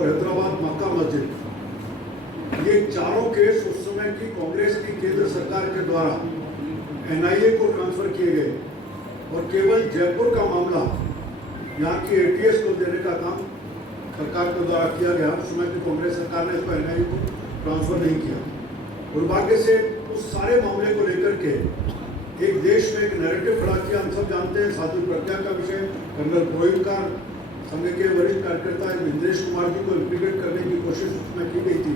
और हैदराबाद मक्का मस्जिद, ये चारों केस उस समय की कांग्रेस की केंद्र सरकार के द्वारा एनआईए को ट्रांसफर किए गए और केवल जयपुर का मामला यहाँ की एटीएस को देने का काम सरकार के द्वारा किया गया। उस समय की कांग्रेस सरकार ने इसको एनआईए को ट्रांसफर नहीं किया। दुर्भाग्य से उस सारे मामले को लेकर के एक देश में एक नैरेटिव खड़ा किया। हम सब जानते हैं साध्वी प्रज्ञा का विषय, कर्नल पुरोहित का, संघ के वरिष्ठ कार्यकर्ता इंद्रेश कुमार जी को इम्प्लीकेट करने की कोशिश उसमें की गई थी।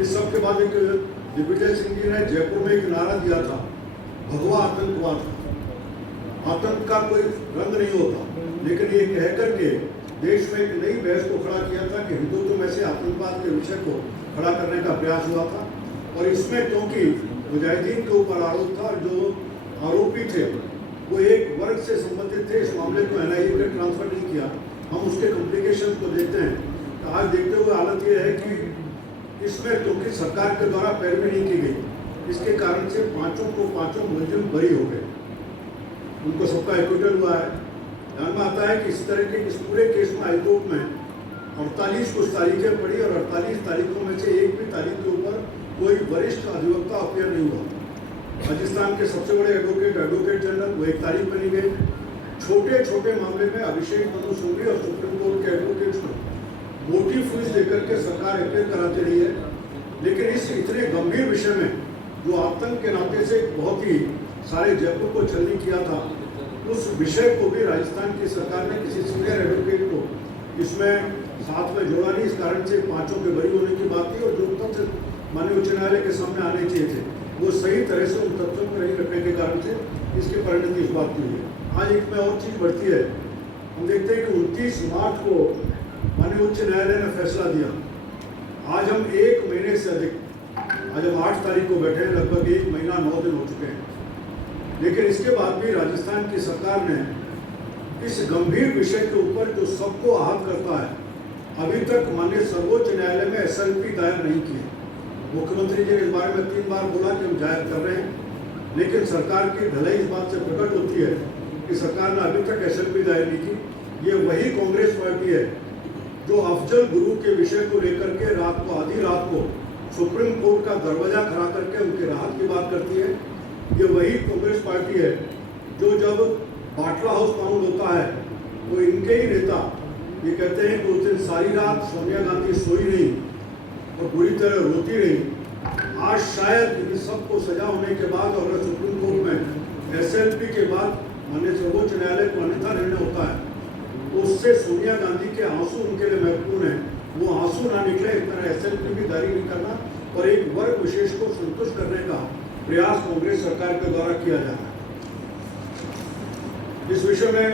इस सब के बाद एक दिग्विजय सिंह जी ने जयपुर में एक नारा दिया था, भगवा आतंकवाद। आतंक का कोई रंग नहीं होता, लेकिन ये कह करके देश में एक नई बहस को खड़ा किया था कि हिंदुत्व में से आतंकवाद के विषय को खड़ा करने का प्रयास हुआ था। और इसमें क्योंकि मुजाहिदीन के ऊपर आरोप था, जो आरोपी थे वो एक वर्ग से संबंधित थे, इस मामले को एनआईए में ट्रांसफर नहीं किया। हम उसके कॉम्प्लिकेशन को देखते हैं। तो आज देखते हुए हालत ये है कि इसमें क्योंकि सरकार के द्वारा पैरवी नहीं की गई, इसके कारण से पांचों मुलजिम बरी हो गए, उनको सबका एक्विटल हुआ है। ध्यान में आता है कि इस तरह के इस पूरे केस में हाईकोर्ट में 48 कुछ तारीखें पड़ी और 48 तारीखों में से एक भी तारीख के ऊपर कोई वरिष्ठ अधिवक्ता अपीयर नहीं हुआ। राजस्थान के सबसे बड़े एडवोकेट जनरल वो एक तारीख पर नहीं गए। छोटे छोटे मामले में अभिषेक मनु सिंघवी और सुप्रीम कोर्ट के एडवोकेट्स को मोटी फीस देकर के सरकार अपीयर कराती रही है। लेकिन इस इतने गंभीर विषय में जो आतंक के नाते से बहुत ही सारे जयपुर को छलनी किया था, उस विषय को भी राजस्थान की सरकार ने किसी सीनियर एडवोकेट को इसमें साथ में जोड़ा नहीं। इस कारण से पांचों के बरी होने की बात थी और जो तथ्य माननीय उच्च न्यायालय के सामने आने चाहिए थे वो सही तरह से उन तथ्यों को नहीं रखने के कारण से इसकी परिणति इस बात की हुई है। आज एक में और चीज बढ़ती है, हम देखते हैं कि 29 मार्च को माननीय उच्च न्यायालय ने फैसला दिया। आज हम 1 महीने से अधिक, आज हम 8 तारीख को बैठे हैं, लगभग 1 महीना 9 दिन हो चुके हैं। लेकिन इसके बाद भी राजस्थान की सरकार ने इस गंभीर विषय के ऊपर जो सबको आहत करता है, अभी तक माननीय सर्वोच्च न्यायालय में एसएलपी दायर नहीं की। मुख्यमंत्री जी ने इस बारे में 3 बार बोला कि हम जाहिर कर रहे हैं, लेकिन सरकार की ढलाई इस बात से प्रकट होती है कि सरकार ने अभी तक एसएलपी दायर नहीं की। ये वही कांग्रेस पार्टी है जो अफजल गुरु के विषय को लेकर के रात को आधी रात को सुप्रीम कोर्ट का दरवाजा खड़ा करके उनके राहत की बात करती है। ये वही कांग्रेस पार्टी है जो जब बाटला हाउस काउंट होता है तो इनके ही नेता ये कहते हैं कि उस दिन सारी रात सोनिया गांधी सोई नहीं और बुरी तरह रोती रही। आज शायद इन सबको सजा होने के बाद और सुप्रीम कोर्ट में एसएलपी के बाद माननीय सर्वोच्च न्यायालय को अन्यथा निर्णय होता है तो उससे सोनिया गांधी के आंसू उनके लिए महत्वपूर्ण है। वो आंसू ना निकले, इस तरह एसएलपी भी जारी नहीं करना और एक वर्ग विशेष को संतुष्ट करने का प्रयास कांग्रेस सरकार के द्वारा किया जा रहा है। इस विषय में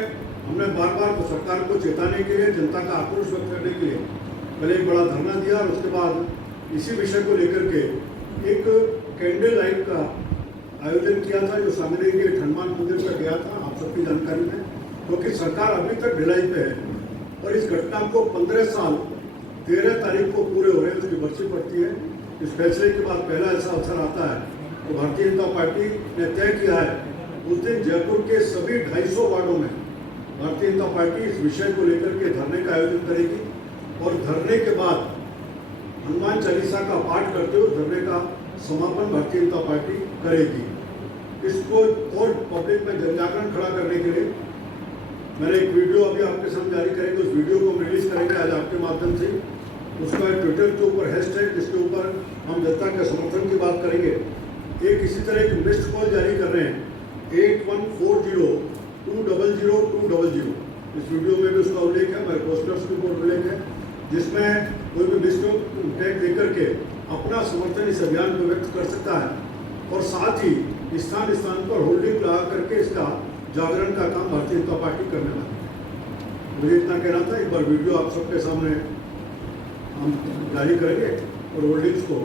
हमने बार बार सरकार को चेताने के लिए, जनता का आक्रोश व्यक्त करने के लिए पहले एक बड़ा धरना दिया और उसके बाद इसी विषय को लेकर के एक कैंडल लाइट का आयोजन किया था जो सांगली के हनुमान मंदिर पर गया था, आप सबकी जानकारी में। क्योंकि सरकार अभी तक ढिलाई पे है और इस घटना को 15 साल 13 तारीख को पूरे हो रहे हैं, उसकी बरसी पड़ती है। इस फैसले के बाद पहला ऐसा अवसर आता है तो भारतीय जनता पार्टी ने तय किया है उस दिन जयपुर के सभी 250 वार्डों में भारतीय जनता पार्टी इस विषय को लेकर के धरने का आयोजन करेगी और धरने के बाद हनुमान चालीसा का पाठ करते हुए धरने का समापन भारतीय जनता पार्टी करेगी। इसको और पब्लिक में जनजागरण खड़ा करने के लिए मैंने एक वीडियो अभी आपके सामने जारी करेंगे, उस वीडियो को हम रिलीज करेंगे आज आपके माध्यम से। उसका ट्विटर के ऊपर हैशटैग जिसके ऊपर हम जनता के समर्थन की बात करेंगे। एक इसी तरह एक मिस्ड कॉल जारी कर रहे हैं 8140200200। इस वीडियो में भी उसका उल्लेख है, मेरे पोस्टर्स के ऊपर उल्लेख है, जिसमें कोई भी मिस्ड टैग देकर के अपना समर्थन इस अभियान को व्यक्त कर सकता है और साथ ही स्थान स्थान पर होल्डिंग लगा करके इसका जागरण का काम भारतीय जनता पार्टी करने वाली है। मुझे इतना कहना था। एक बार वीडियो आप सबके सामने हम जारी करेंगे और होल्डिंग्स को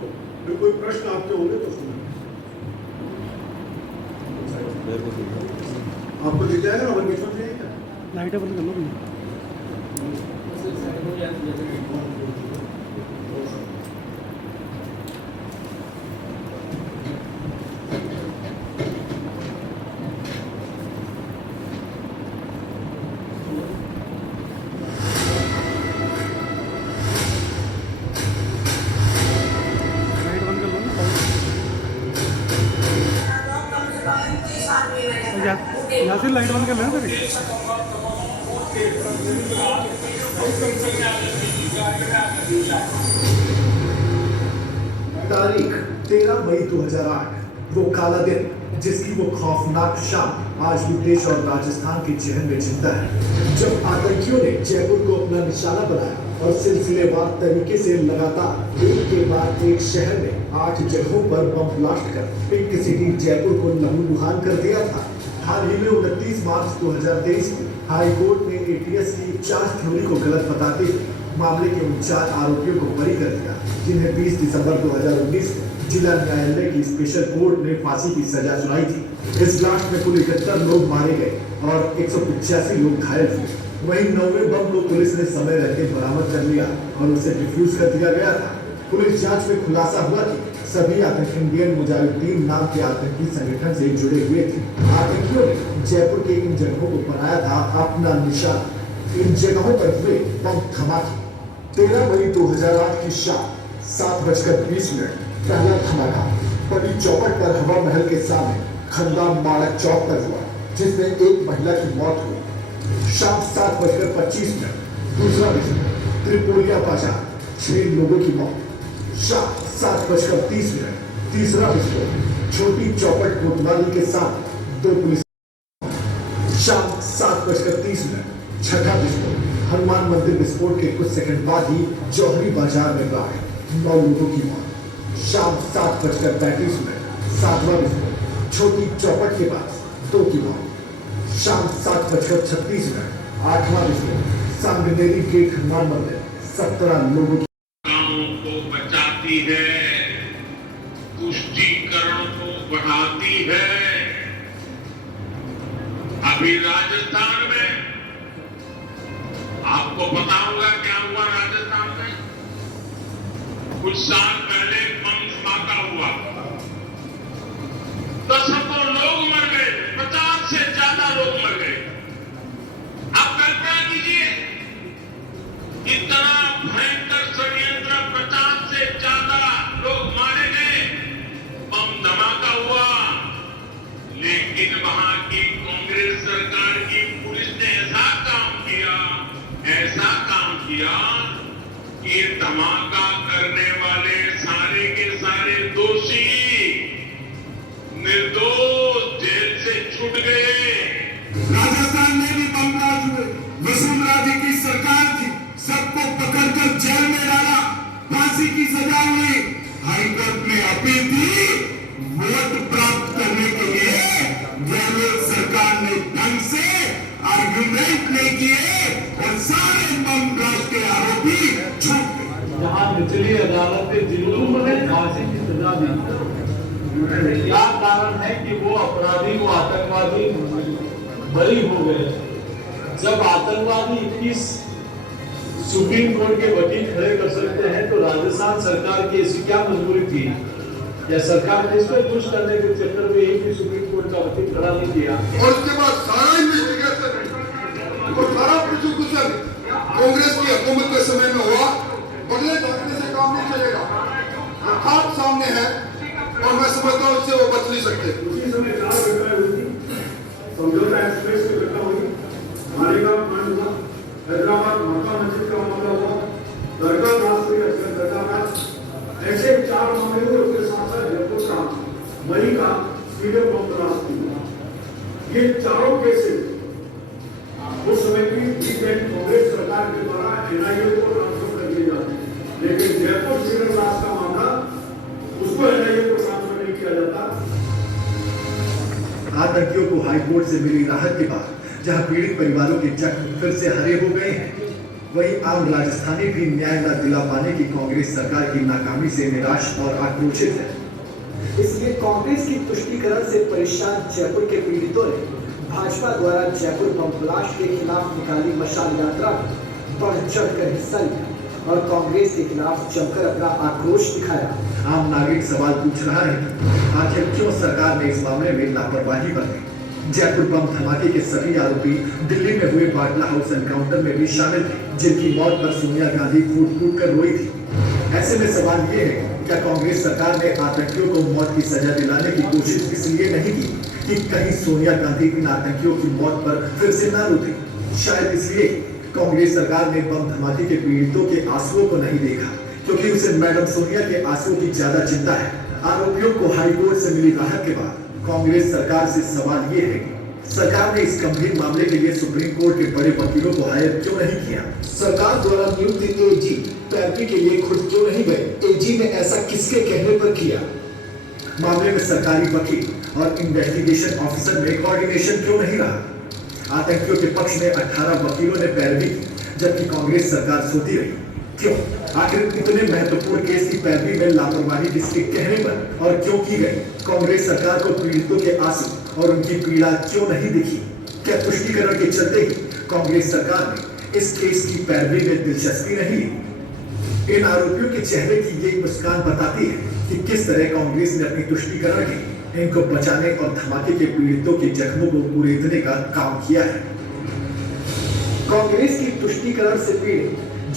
फिर कोई प्रश्न आपके होंगे तो सुनेंगे। आपको दिख जाएगा और बीच में चाहिए क्या? लाइट बंद कर लो। यहाँ से लाइट बंद कर लेना तेरी। तारीख 13 मई 2008, वो काला दिन जिसकी वो खौफनाक शाम आज भी देश और राजस्थान के जहन में जिंदा है, जब आतंकियों ने जयपुर को अपना निशाना बनाया और सिलसिलेवार तरीके से लगातार एक के बाद एक शहर में 8 जगहों पर बम ब्लास्ट कर पिंक सिटी जयपुर को लहूलुहान कर दिया था। हाल ही में 29 मार्च 2023 को हाई कोर्ट ने एटीएस की चार्ज थ्योरी को गलत बताते हुए मामले के उन 4 आरोपियों को बरी कर दिया, जिन्हें 20 दिसंबर 2019 को जिला न्यायालय की स्पेशल कोर्ट ने फांसी की सजा सुनाई थी। इस ब्लास्ट में कुल 71 लोग मारे गए और 185 लोग घायल हुए। वहीं 9वें बम को पुलिस ने समय रहते बरामद कर लिया और उसे डिफ्यूज कर दिया गया था। पुलिस जांच में खुलासा हुआ कि सभी आतंकी इंडियन मुजाहिदीन नाम के आतंकी संगठन से जुड़े हुए थे। आतंकियों ने जयपुर के इन जगहों को बनाया था अपना निशाना। इन जगहों पर हुए बम धमाके 13 मई 2008 की शाम 7:20 पहला धमाका परी चौपट पर हवा महल के सामने खंदा माड़क चौक पर हुआ, जिसमें एक महिला की मौत हुई। शाम 7:25 दूसरा विस्फोट त्रिपोलिया बाजार 6 लोगों की मौत। शाम 7:30 तीसरा विस्फोट छोटी चौपट कोतवाली के साथ 2 पुलिस। शाम 7:30 छठा विस्फोट हनुमान मंदिर विस्फोट के कुछ सेकंड बाद ही जौहरी बाजार में आग, 9 लोगों की मौत। शाम 7:35 सातवां विस्फोट छोटी चौपट के पास 2 की मौत। शाम 7:36 आठवां विस्फोट सांगनेरी गेट हनुमान मंदिर 17 लोगों की। गांवों को बचाती है, तुष्टीकरण को बढ़ाती है। अभी राजस्थान में आपको पता होगा क्या हुआ राजस्थान में। कुछ साल पहले बम धमाका हुआ, दशकों लोग मर गए, 50 से ज्यादा लोग मर गए। आप कल्पना कीजिए, इतना भयंकर षड्यंत्र, 50 से ज्यादा लोग मारे गए, बम धमाका हुआ। लेकिन वहां की कांग्रेस सरकार की पुलिस ने ऐसा काम किया कि धमाका करने वाले सारे के सारे दोषी निर्दोष जेल से छूट गए। राजस्थान में भी बम ब्लास्ट हुए। वसुंधरा जी की सरकार थी, सबको पकड़कर जेल में डाला, फांसी की सजा हुई। हाईकोर्ट में अपील थी, वोट प्राप्त करने के लिए गहलोत सरकार ने ढंग से आर्गुमेंट नहीं किए और सारे बम ब्लास्ट के आरोपी छूट गए। जहां निचली अदालत ने जिनको फांसी की सजा दी, क्या कारण है कि वो अपराधी को आतंकवादी बरी हो गए? जब आतंकवादी 21 सुप्रीम कोर्ट के वकील खड़े कर सकते हैं तो राजस्थान सरकार की ऐसी क्या मजबूरी थी? या सरकार ने इसको खुश करने के चक्कर में एक भी सुप्रीम कोर्ट का वकील खड़ा नहीं किया? और उसके बाद सारा इन्वेस्टिगेशन और सारा प्रोसिक्यूशन कांग्रेस की हुकूमत के समय में हुआ। बदले झांकने से काम नहीं चलेगा, अर्थात सामने है और मैं समझता हूँ इससे वो बच नहीं सकते। उसी समय 4 घटनाएं हुई थी। समझौता एक्सप्रेस की घटना हुई, मालेगांव कांड हुआ, हैदराबाद मक्का मस्जिद का मामला हुआ, दरगाह ब्लास्ट हुई, दरगाह ब्लास्ट। ऐसे 4 मामले हुए। उसके साथ साथ जयपुर का मई का स्टेडियम बम ब्लास्ट हुआ। ये चारों केसेस उस समय की कांग्रेस सरकार के द्वारा एनआईए को ट्रांसफर कर दिए जाते हैं, लेकिन जयपुर स्टेडियम ब्लास्ट का मामला उसको एनआईए को ट्रांसफर नहीं किया जाता। आतंकियों को हाईकोर्ट से मिली राहत के बाद जहां पीड़ित परिवारों के जख्म फिर से हरे हो गए हैं, वहीं आम राजस्थानी भी न्याय न दिला पाने की कांग्रेस सरकार की नाकामी से निराश और आक्रोशित है। इसलिए कांग्रेस की तुष्टीकरण से परेशान जयपुर के पीड़ितों ने भाजपा द्वारा जयपुर बम ब्लास्ट के खिलाफ निकाली मशाल यात्रा में बढ़ चढ़कर हिस्सा लिया और कांग्रेस के खिलाफ जमकर अपना आक्रोश दिखाया। आम नागरिक सवाल पूछ रहा है कि आखिर क्यों सरकार ने इस मामले में लापरवाही बरती? जयपुर बम धमाके के सभी आरोपी दिल्ली में हुए बाटला हाउस एनकाउंटर में भी शामिल थे, जिनकी मौत पर सोनिया गांधी फूट फूट कर रोई थी। ऐसे में सवाल ये है, क्या कांग्रेस सरकार ने आतंकियों को मौत की सजा दिलाने की कोशिश इसलिए नहीं की कि कहीं सोनिया गांधी इन आतंकियों की मौत पर फिर से न रोती। शायद इसलिए कांग्रेस सरकार ने बम धमाके के पीड़ितों के आंसुओं को नहीं देखा, क्योंकि उसे मैडम सोनिया के आंसुओं की ज्यादा चिंता है। आरोपियों को हाईकोर्ट से मिली राहत के बाद कांग्रेस सरकार से सवाल ये है कि सरकार ने इस गंभीर मामले के लिए सुप्रीम कोर्ट के बड़े वकीलों को हायर क्यों नहीं किया? सरकार द्वारा नियुक्त एजी पैरवी के लिए खुद क्यों नहीं गए? एजी ने ऐसा किसके कहने पर किया? मामले में सरकारी वकील और इन्वेस्टिगेशन ऑफिसर में कोऑर्डिनेशन क्यों नहीं रहा? आतंकियों के पक्ष में 18 वकीलों ने पैरवी की, जबकि कांग्रेस सरकार सोती रही। क्यों? आखिर इतने महत्वपूर्ण केस की पैरवी में लापरवाही किसके कहने पर और क्यों की गई? कांग्रेस सरकार को पीड़ितों के आंसू और उनकी पीड़ा क्यों नहीं दिखी? क्या तुष्टीकरण के चलते ही कांग्रेस सरकार ने इस केस की पैरवी में दिलचस्पी नहीं ली? इन आरोपियों के चेहरे की ये मुस्कान बताती है कि किस तरह कांग्रेस ने अपनी तुष्टीकरण के इनको बचाने और धमाके के पीड़ितों के जख्मों को उड़ेदने का काम किया है। कांग्रेस की तुष्टीकरण से पीड़ित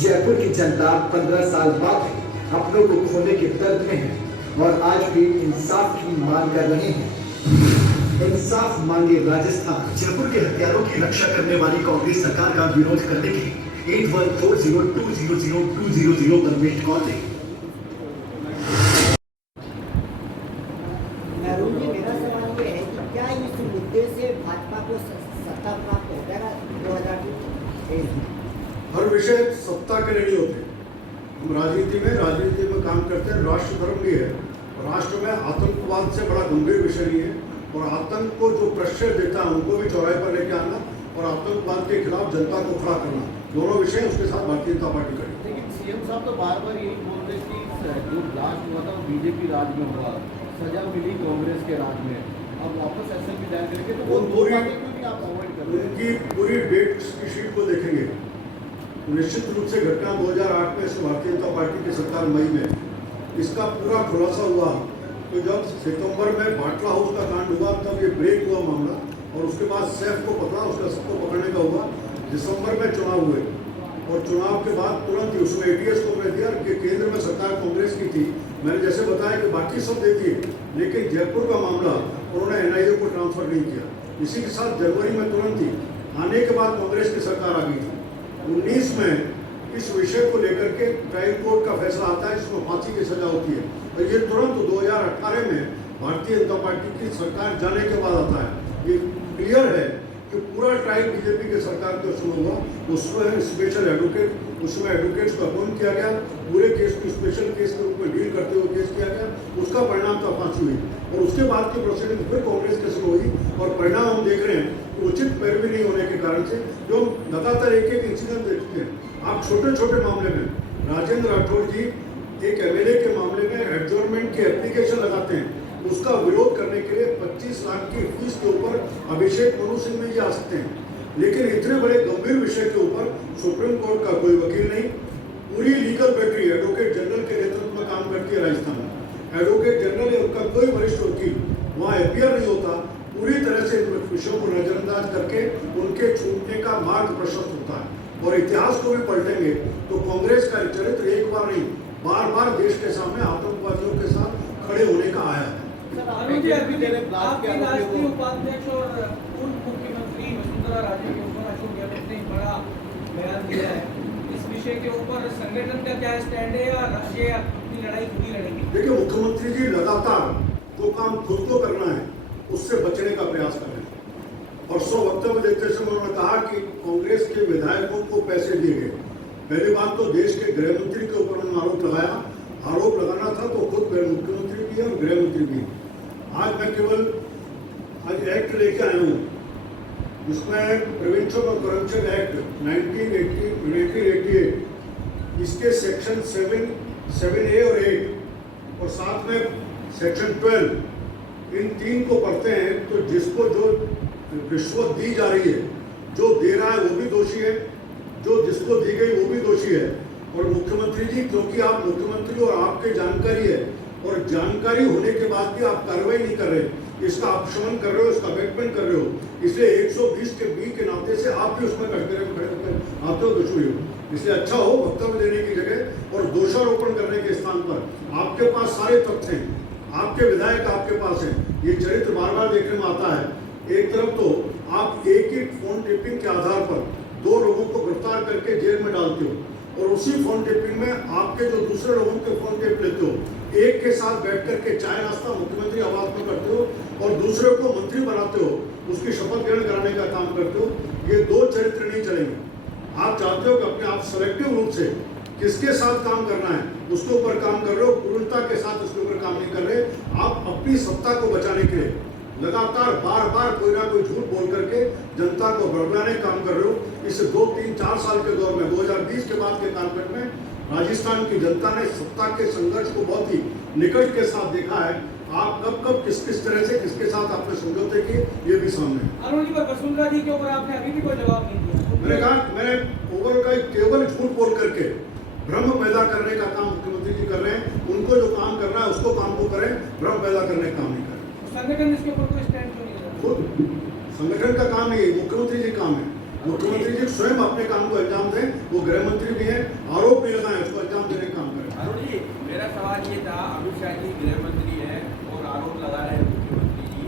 जयपुर की जनता 15 साल बाद अपनों को खोने के दर्द में है और आज भी इंसाफ की मांग कर रहे हैं। इंसाफ मांगे राजस्थान। जयपुर के हत्यारों की रक्षा करने वाली कांग्रेस सरकार का विरोध करने के लिए 8140200200 पर मिस्ड कॉल दें। नरून जी, मेरा सवाल ये है कि क्या इस मुद्दे से भाजपा को सत्ता प्राप्त हो जाएगा 2023 में? हर विषय सत्ता के लिए नहीं होते। हम राजनीति में काम करते हैं। राष्ट्र धर्म भी है। राष्ट्र में आतंकवाद से बड़ा गंभीर विषय नहीं है और आतंक को जो प्रश्रय देता है उनको भी चौराहे पर लेके आना और आतंकवाद के खिलाफ जनता को खड़ा करना, दोनों विषय उसके साथ भारतीय जनता पार्टी करेगी। लेकिन सीएम साहब तो बार बार यही बोल रहे कि जो ब्लास्ट हुआ था वो बीजेपी राज में हुआ, सजा मिली कांग्रेस के राज में, अब वापस एसएलपी दायर करके तो वो पूरी क्यों नहीं आप अवॉइड कर रहे हैं? उनकी पूरी डेट की शीट को देखेंगे। निश्चित रूप से घटना 2008 में भारतीय जनता पार्टी की सरकार मई में इसका पूरा खुलासा हुआ। तो जब सितंबर में बाटला हाउस का कांड हुआ तब ये ब्रेक हुआ मामला और उसके बाद सैफ को पकड़ा, उसका सबको पकड़ने का हुआ। दिसंबर में चुनाव हुए और चुनाव के बाद तुरंत ही उसमें एटीएस को मैं दिया कि केंद्र में सरकार कांग्रेस की थी। मैंने जैसे बताया कि बाकी सब दे दिए, लेकिन जयपुर का मामला उन्होंने एनआईए को ट्रांसफर नहीं किया। इसी के साथ जनवरी में तुरंत ही आने के बाद कांग्रेस की सरकार आ गई थी। 19 में इस विषय को लेकर के ट्रायल कोर्ट का फैसला आता है, इसमें फांसी की सजा होती है और ये तुरंत 2018 में भारतीय जनता पार्टी की सरकार जाने के बाद आता है। ये क्लियर है कि पूरा ट्रायल बीजेपी की सरकार के उसमें हुआ। उसमें स्पेशल एडवोकेट, उसमें एडवोकेट्स को अपॉइंट किया गया, पूरे केस को स्पेशल केस के रूप में डील करते हुए केस किया गया। उसका परिणाम था फांसी हुई और उसके बाद की प्रोसीडिंग फिर कांग्रेस के शुरू हुई और परिणाम हम देख रहे हैं उचित पैरवी नहीं होने के कारण से जो लगातार एक इंसिडेंट देखते हैं। आप छोटे छोटे मामले में राजेंद्र राठौड़ जी एक एमएलए के मामले में एडजॉर्नमेंट की एप्लीकेशन लगाते हैं, उसका विरोध करने के लिए 25 लाख की फीस के ऊपर अभिषेक मनु सिंह में ये आ सकते हैं। लेकिन इतने बड़े गंभीर विषय के ऊपर सुप्रीम कोर्ट का कोई वकील नहीं, पूरी लीगल बैटरी एडवोकेट जनरल के नेतृत्व में काम करती है राजस्थान में। एडवोकेट जनरल या उनका कोई वरिष्ठ वकील वहाँ अपियर नहीं होता। पूरी तरह से इन विषयों को नजरअंदाज करके उनके छूटने का मार्ग प्रशस्त होता है और इतिहास को भी पलटेंगे तो कांग्रेस का चरित्र एक बार नहीं बार बार देश के सामने आतंकवादियों के साथ खड़े होने का आया है। राष्ट्रीय उपाध्यक्ष और पूर्व मुख्यमंत्री वसुंधरा राजे के ऊपर अशोक गहलोत ने बड़ा बयान दिया है। इस विषय के ऊपर संगठन का क्या स्टैंड है या राज्य अपनी लड़ाई खुद ही लड़ेगी? देखिए, मुख्यमंत्री जी लगातार जो काम खुद को करना है उससे बचने का प्रयास कर रहे हैं। परसों वक्तव्य देते समय उन्होंने कहा कि कांग्रेस के विधायकों को पैसे दिए गए। पहली बात तो देश के गृह मंत्री के ऊपर उन्होंने आरोप लगाया। आरोप लगाना था तो खुद मुख्यमंत्री भी है और गृह मंत्री भी। आज मैं केवल एक्ट लेके आया हूँ जिसमें प्रिवेंशन ऑफ करप्शन एक्ट 1988, इसके सेक्शन 7A और 8 और साथ में सेक्शन 12, इन 3 को पढ़ते हैं तो जिसको जो रिश्वत दी जा रही है, जो दे रहा है वो भी दोषी है, जो जिसको दी गई वो भी दोषी है। और मुख्यमंत्री जी, क्योंकि आप मुख्यमंत्री और आपके जानकारी है और जानकारी होने के बाद भी आप कार्रवाई नहीं कर रहे, इसका अपशमन कर रहे हो, इसका अबेटमेंट कर रहे हो, इसलिए 120 के बी के नाते से आप भी उसमें कटघरे में खड़े होकर आते हो, दोषी हो। इसलिए अच्छा हो वक्तव्य देने की जगह और दोषारोपण करने के स्थान पर आपके पास सारे तथ्य हैं, आपके विधायक आपके पास हैं, ये चरित्र बार बार देखने में आता है। एक तरफ तो आप एक ही फोन टेपिंग के आधार पर 2 लोगों को गिरफ्तार करके जेल में डालते हो और उसी फोन टेपिंग में आपके जो दूसरे लोगों के फोन टेप लेते हो, एक के साथ बैठ करके चाय नाश्ता मुख्यमंत्री आवास में करते हो और दूसरे को मंत्री बनाते हो, उसकी शपथ ग्रहण कराने का काम करते हो। ये 2 चरित्र नहीं चलेंगे। आप चाहते हो कि अपने आप सेलेक्टिव रूप से किसके साथ काम करना है उसके ऊपर काम कर रहे हो, पूर्णता के साथ उसके ऊपर काम नहीं कर रहे। आप अपनी सत्ता को बचाने के लिए लगातार बार बार कोई ना कोई झूठ बोल करके जनता को बरगलाने का काम कर रहे हो। इस 2, 3, 4 साल के दौर में 2020 के बाद के कालखंड में राजस्थान की जनता ने सत्ता के संघर्ष को बहुत ही निकट के साथ देखा है। आप कब किस तरह से किसके साथ आपने समझौते किए, ये भी सामने है। अरुण जी, पर वसुंधरा जी के ऊपर आपने अभी भी कोई जवाब नहीं दिया। मैंने कहा, मैंने ओवर का केवल झूठ बोल करके भ्रम पैदा करने का काम मुख्यमंत्री जी कर रहे हैं। उनको जो काम करना है उसको काम को करें, भ्रम पैदा करने का काम नहीं करें। संगठन इसके ऊपर कोई स्टैंड क्यों नहीं ले रहा? खुद संगठन का काम है, मुख्यमंत्री जी काम है। मुख्यमंत्री जी स्वयं अपने काम को अंजाम दें। वो गृह मंत्री भी हैं, आरोप नहीं लगाएं, उसको अंजाम देने का काम करें। अरुण जी, मेरा सवाल ये था, अमित शाह जी गृह मंत्री हैं और आरोप लगा रहे हैं मुख्यमंत्री जी,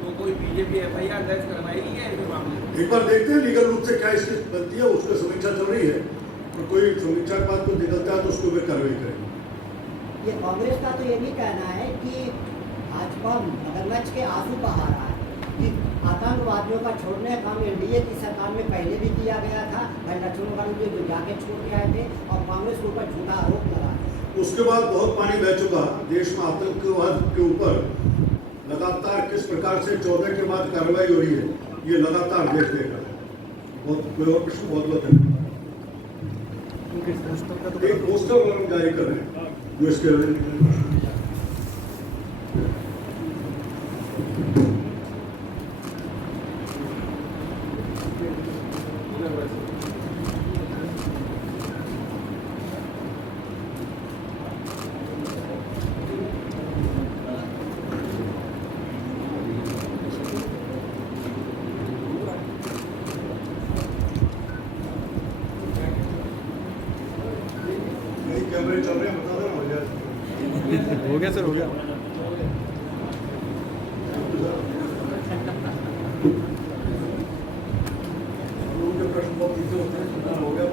तो कोई बीजेपी FIR दर्ज करवाएगी क्या ऐसे मामले में? एक बार देखते हैं लीगल रूप से क्या स्थिति बनती है, उसकी समीक्षा चल रही है और कोई समीक्षा के बाद कुछ निकलता है तो उसके ऊपर कार्रवाई करेंगे। ये कांग्रेस का तो ये भी कहना है कि भाजपा मगरमच्छ के आंसू बहा रहा है कि आतंकवादियों का छोड़ने का काम NDA की सरकार में पहले भी किया गया था। भाई लक्ष्मण जी जो जाके छोड़ के आए थे और कांग्रेस के ऊपर झूठा आरोप लगा है। उसके बाद बहुत पानी बह चुका देश में। आतंकवाद के ऊपर लगातार किस प्रकार से 14 के बाद कार्रवाई हो रही है, ये लगातार देख रहा है। बहुत कोई और प्रश्न बहुत धन्यवाद। एक पोस्टर हम जारी कर रहे हैं जो इसके कैमरे चल रहे हैं, बता दो ना, हो जाए। हो गया सर, हो गया। उनके प्रश्न बहुत सीधे होते हैं, हो गया।